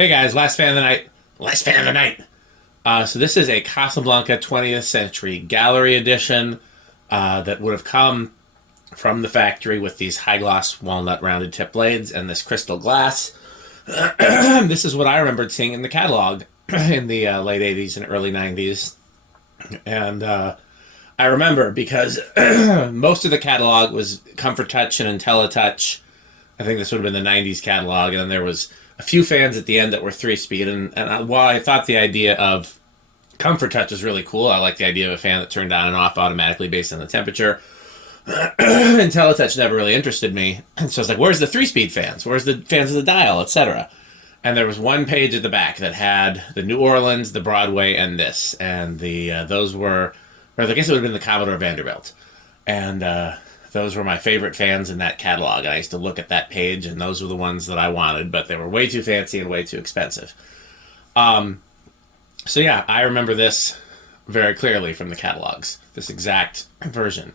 Hey guys, last fan of the night. Last fan of the night. So this is a Casablanca 20th Century Gallery Edition that would have come from the factory with these high gloss walnut rounded tip blades and this crystal glass. This is what I remembered seeing in the catalog in the late 80s and early 90s. And I remember because most of the catalog was Comfort Touch and IntelliTouch. I think this would have been the 90s catalog, and then there was a few fans at the end that were 3-speed. And while I thought the idea of Comfort Touch was really cool, I like the idea of a fan that turned on and off automatically based on the temperature. IntelliTouch never really interested me. And so I was like, where's the 3-speed fans? Where's the fans of the dial, etc.? And there was one page at the back that had the New Orleans, the Broadway, and this. And those were, or I guess it would have been the Commodore Vanderbilt. And those were my favorite fans in that catalog. And I used to look at that page, and those were the ones that I wanted, but they were way too fancy and way too expensive. So yeah, I remember this very clearly from the catalogs, this exact version.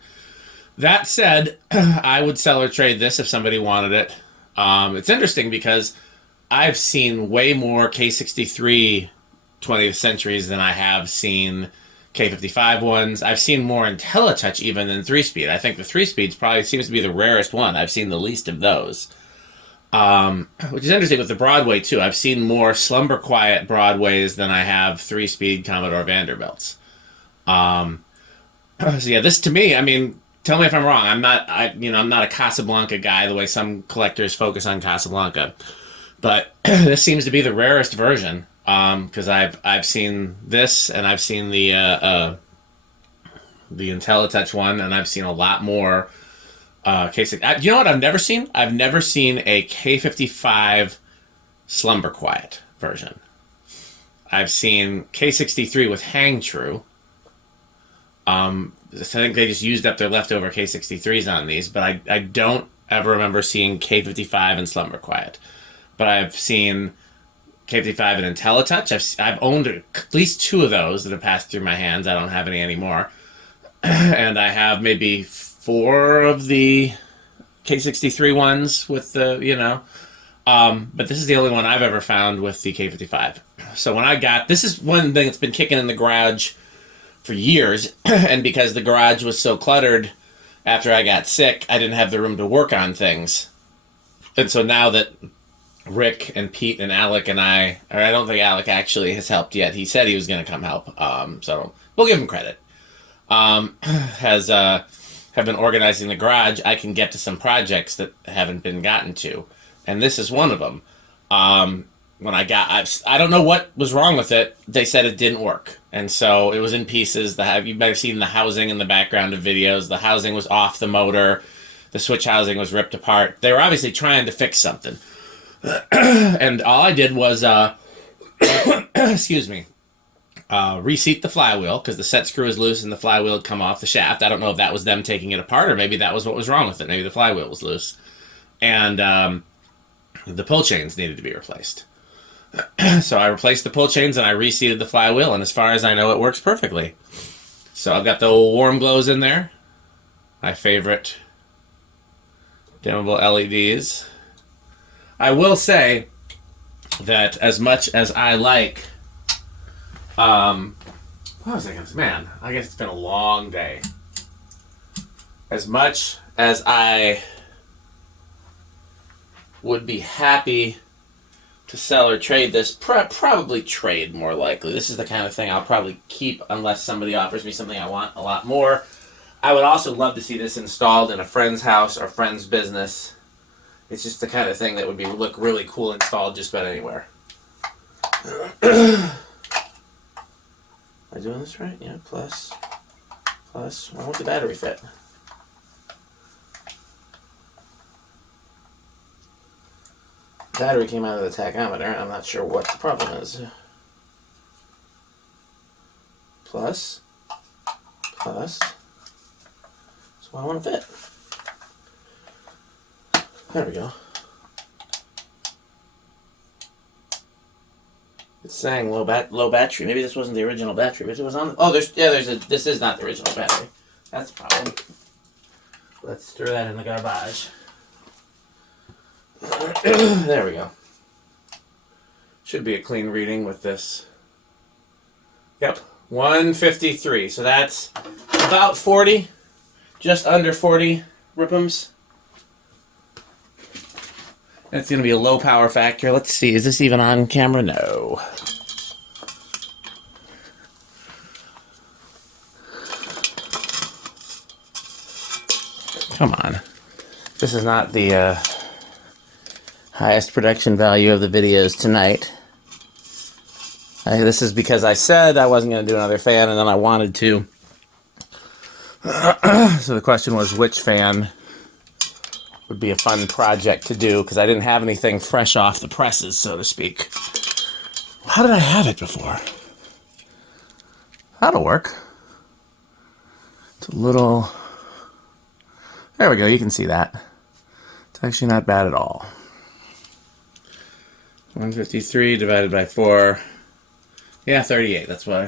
That said, I would sell or trade this if somebody wanted it. It's interesting because I've seen way more K63 20th centuries than I have seen K55 ones. I've seen more IntelliTouch even than 3-speed. I think the 3-speeds probably seems to be the rarest one. I've seen the least of those. Which is interesting with the Broadway too. I've seen more Slumber Quiet Broadways than I have 3-speed Commodore Vanderbilts. So yeah, this to me, I mean, tell me if I'm wrong. I'm not a Casablanca guy the way some collectors focus on Casablanca. But this seems to be the rarest version. Because I've seen this, and I've seen the IntelliTouch one, and I've seen a lot more K6. You know what I've never seen? I've never seen a K55 Slumber Quiet version. I've seen K63 with Hang True. I think they just used up their leftover K63s on these, but I don't ever remember seeing K55 and Slumber Quiet. But I've seen K55 and IntelliTouch. I've owned at least 2 of those that have passed through my hands. I don't have any anymore. And I have maybe 4 of the K63 ones with the, but this is the only one I've ever found with the K55. So when I got, this is one thing that's been kicking in the garage for years, and because the garage was so cluttered after I got sick, I didn't have the room to work on things. And so now that Rick and Pete and Alec and I don't think Alec actually has helped yet. He said he was going to come help, so we'll give him credit. Have been organizing the garage. I can get to some projects that haven't been gotten to, and this is one of them. When I don't know what was wrong with it. They said it didn't work, and so it was in pieces. You might have seen the housing in the background of videos. The housing was off the motor. The switch housing was ripped apart. They were obviously trying to fix something. And all I did was, excuse me, reseat the flywheel because the set screw is loose and the flywheel had come off the shaft. I don't know if that was them taking it apart or maybe that was what was wrong with it. Maybe the flywheel was loose. And the pull chains needed to be replaced. So I replaced the pull chains and I reseated the flywheel, and as far as I know, it works perfectly. So I've got the old warm glows in there. My favorite dimmable LEDs. I will say that as much as I like, what was I going to say? Man, I guess it's been a long day. As much as I would be happy to sell or trade this, probably trade more likely. This is the kind of thing I'll probably keep unless somebody offers me something I want a lot more. I would also love to see this installed in a friend's house or friend's business. It's just the kind of thing that would look really cool installed just about anywhere. Am I doing this right? Yeah, plus. I want the battery fit. Battery came out of the tachometer. I'm not sure what the problem is. Plus. So I want to fit. There we go. It's saying low battery. Maybe this wasn't the original battery, but it was on. Oh, this is not the original battery. That's the problem. Let's throw that in the garbage. There we go. Should be a clean reading with this. Yep, 153. So that's about 40, just under 40 ripams. That's going to be a low power factor. Let's see, is this even on camera? No. Come on. This is not the highest production value of the videos tonight. This is because I said I wasn't going to do another fan, and then I wanted to. So the question was, which fan would be a fun project to do, because I didn't have anything fresh off the presses, so to speak. How did I have it before? That'll work. It's a little... There we go, you can see that. It's actually not bad at all. 153 divided by 4. Yeah, 38, that's what I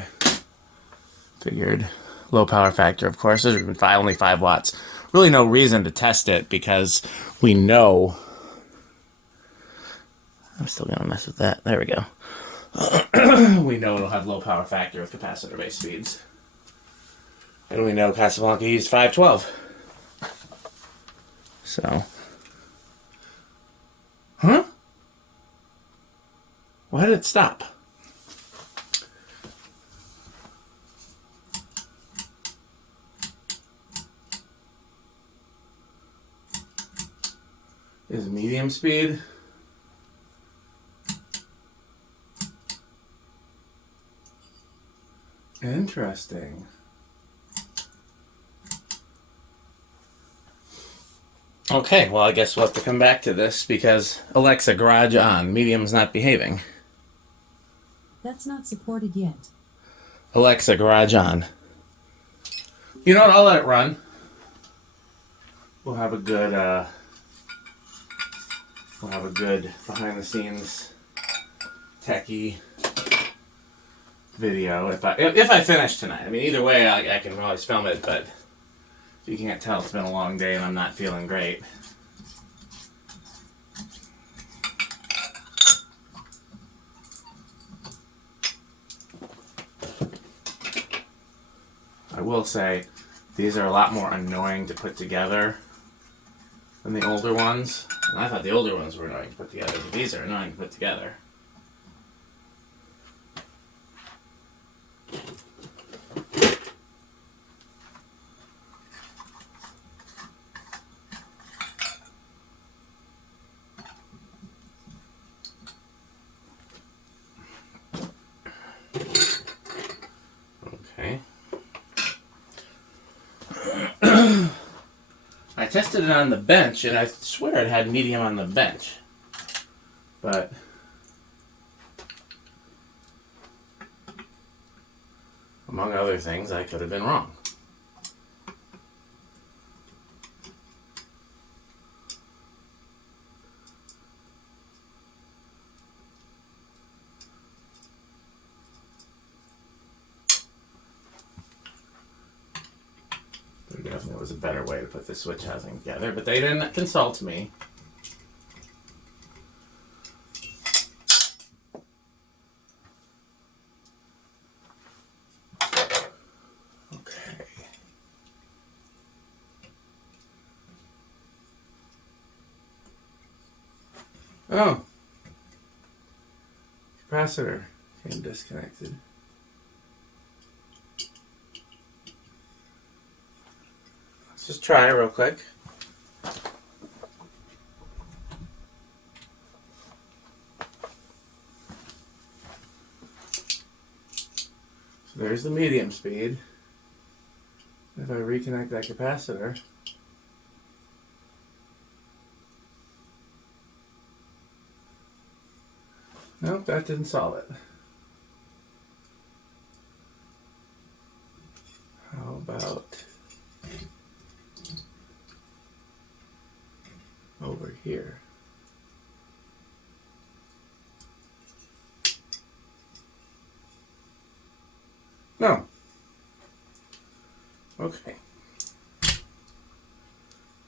figured. Low power factor, of course. There's only 5 watts. Really no reason to test it because we know... I'm still going to mess with that. There we go. We know it'll have low power factor with capacitor-based speeds. And we know Casablanca used 512. So... Huh? Why did it stop? Is medium speed. Interesting. Okay, well I guess we'll have to come back to this because Alexa, garage on. Medium's not behaving. That's not supported yet. Alexa, garage on. You know what? I'll let it run. We'll have a good behind-the-scenes techie video if I finish tonight. I mean, either way, I can always film it, but if you can't tell, it's been a long day and I'm not feeling great. I will say, these are a lot more annoying to put together than the older ones. And I thought the older ones were annoying to put together, but these are annoying to put together. Okay. I tested it on the bench, and I swear it had medium on the bench. But among other things, I could have been wrong. There definitely was a better way to put this switch housing together, but they didn't consult me. Okay. Oh. Capacitor came disconnected. Just try it real quick. So there's the medium speed. If I reconnect that capacitor, nope, that didn't solve it. How about over here? No. Okay.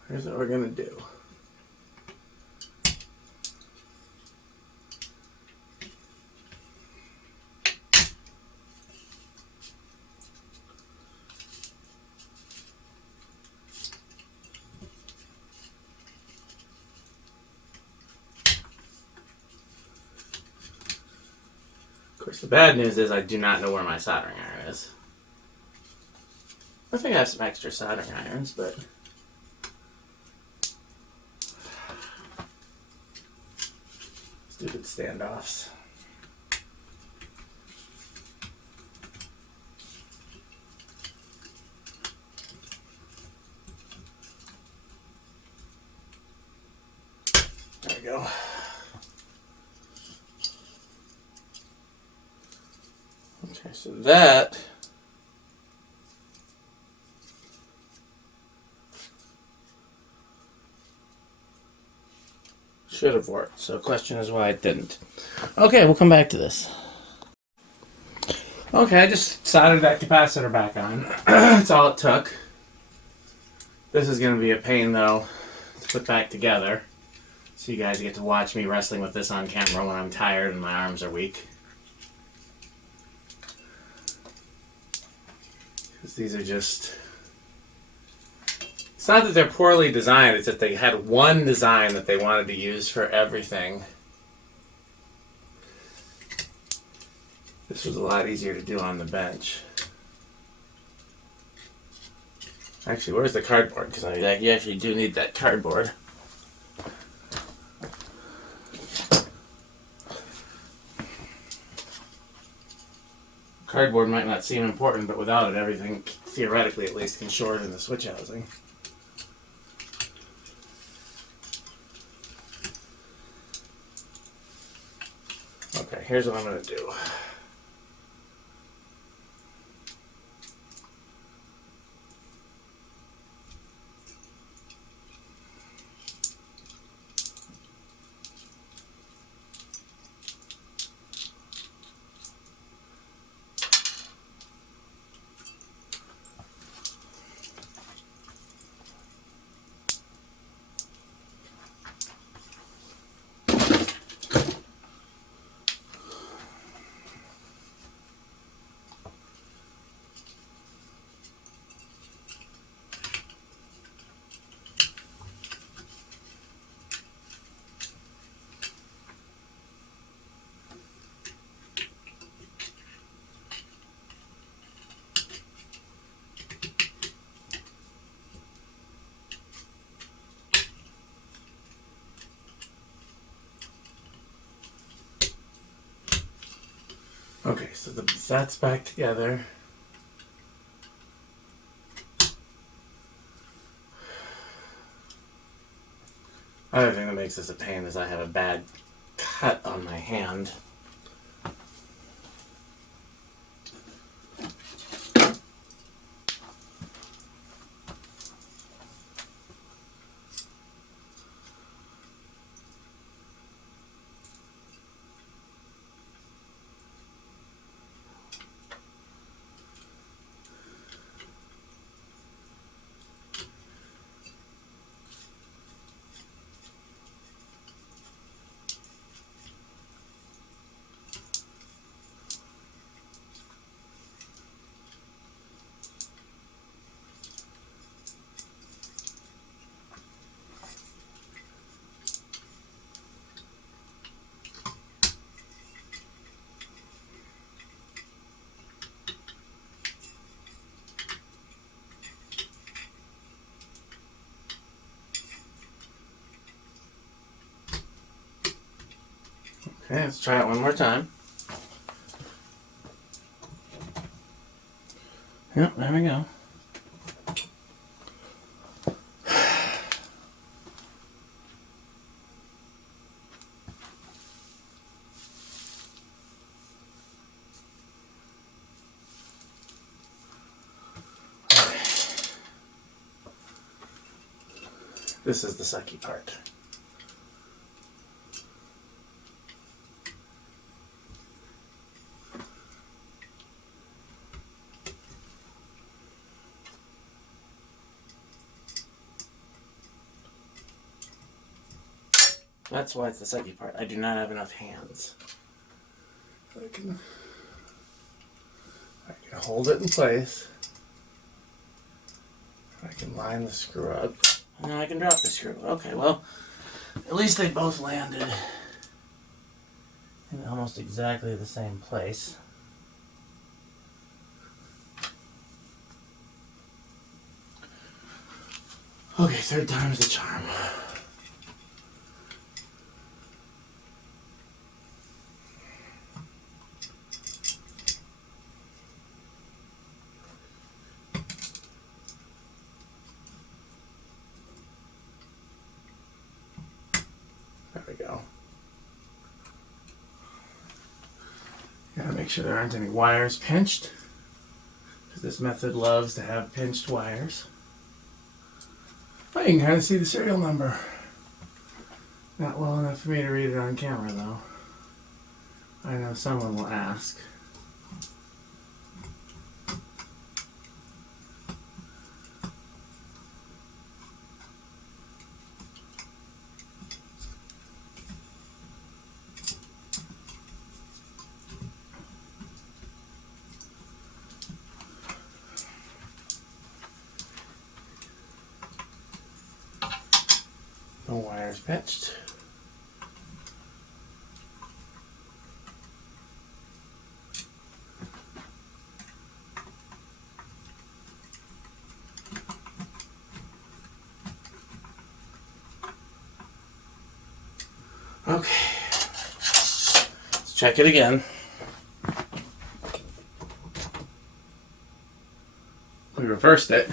Here's what we're gonna do. Of course, the bad news is I do not know where my soldering iron is. I think I have some extra soldering irons, but... Stupid standoffs. There we go. Okay, so that should have worked. So the question is why it didn't. Okay, we'll come back to this. Okay, I just soldered that capacitor back on. That's all it took. This is going to be a pain, though, to put back together. So you guys get to watch me wrestling with this on camera when I'm tired and my arms are weak. Because these are just... It's not that they're poorly designed, it's that they had one design that they wanted to use for everything. This was a lot easier to do on the bench. Actually, where's the cardboard? Because you actually do need that cardboard. Cardboard might not seem important, but without it, everything, theoretically at least, can short in the switch housing. Okay, here's what I'm going to do. Okay, so that's back together. Other thing that makes this a pain is I have a bad cut on my hand. Okay, let's try it one more time. Yep, there we go. This is the sucky part. That's why it's the sucky part. I do not have enough hands. I can hold it in place. I can line the screw up. And then I can drop the screw. Okay, well, at least they both landed in the almost exactly the same place. Okay, third time's the charm. There we go. Gotta make sure there aren't any wires pinched, because this method loves to have pinched wires. Oh, you can kind of see the serial number. Not well enough for me to read it on camera, though. I know someone will ask. No wires pitched. Okay, let's check it again. We reversed it.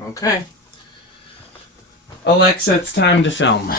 Okay. Alexa, it's time to film.